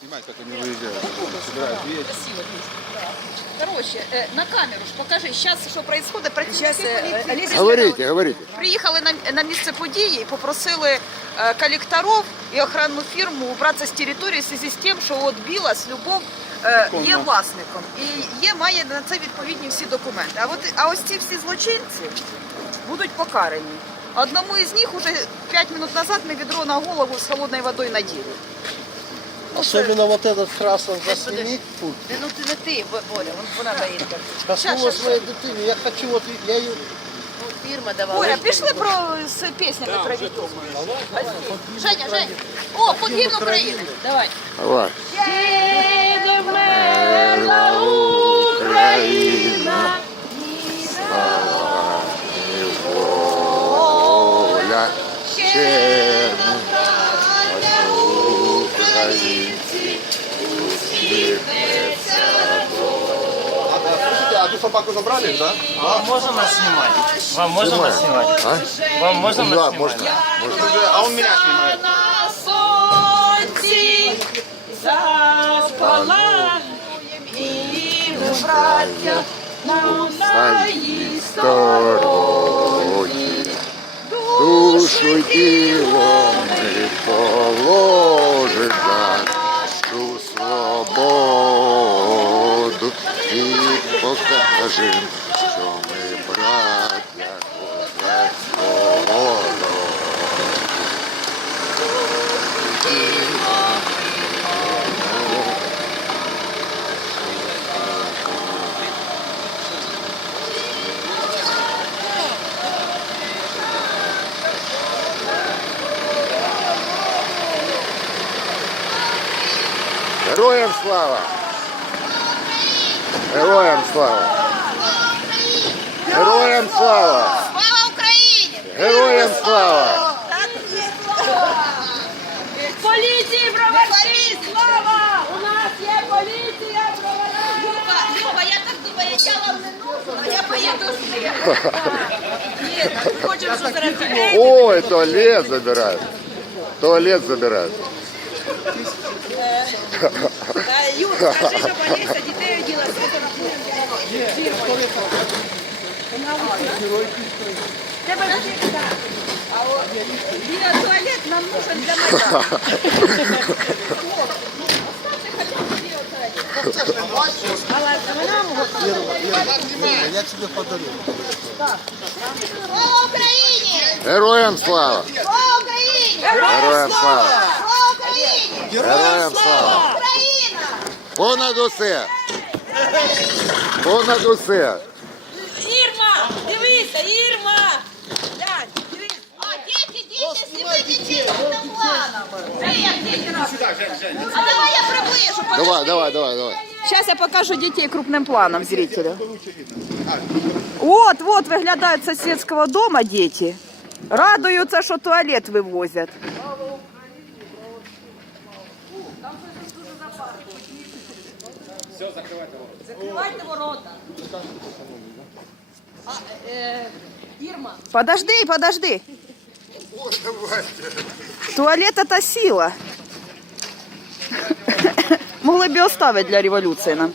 Снимай, как они выезжают. Собирают вещи. Красиво здесь. Короче, э, на камеру ж покажи, сейчас що происходит. Сейчас, э, Олеся- Говорите, говорите. Приїхали на, на місце події і попросили е, колекторів і охоронну фірму убратися з території в зв'язку з тим, що от Білас, Любов е, є власником і є, має на це відповідні всі документи. А, от, а ось ці всі злочинці будуть покарані. Одному із них уже 5 минут назад ми відро на голову з холодною водою наділи. Особенно вот этот красный засними путь. Да Ну ты не ты, Боря, вона боїться. Коснулась моей дитини. Я хочу, вот я ее Фирма давала. Боря, пішли про з піснями про дітей. Женя, Женя. О, під гімн України. Давай. Давай. Мирна Україна, собаку забрали, да? Вам можно нас снимать? Вам можно нас снимать? А? Вам можно Да, нас снимать? можно. можно. А он меня снимает. На сонці заспала і браття на Своїй стороні, душу й тіло ми положим за нашу свободу і покажем, що ми браття козацького. Героям слава! Героям слава! Героям слава! Слава Україні! Героям слава! Поліції броварські, слава! У нас є поліція броварська! Люба, Люба, я так думаю, я вам не нужна, а я поїду з ним. Ні, ми хочемо, що зараз Ой, туалет забирают. Туалет забирают. Юр, скажи, щоб Олеся дітей оділа. Тебе всіх так. А от біля туалет нам нужен для Майдану. я тебе подарю. Слава Україні! Героям слава! Слава Україні! Героям слава! Слава Україні! Героям слава! Україна! Понад усе! Понад усе! Ірма, дивися, Ірма! Глянь, дивись. А, діти, діти, сніми дітей крупним планом. Ей, як діти роблять. А давай я приближу. Давай, давай, давай, давай. Сейчас я покажу детей крупным планом зрителю. Вот, вот выглядают с соседского дома дети. Радуются, что туалет вывозят. Закривайте ворота. А, е, Ірма, Подожди, подожди. Туалет это сила. Могли бы оставить для революции нам.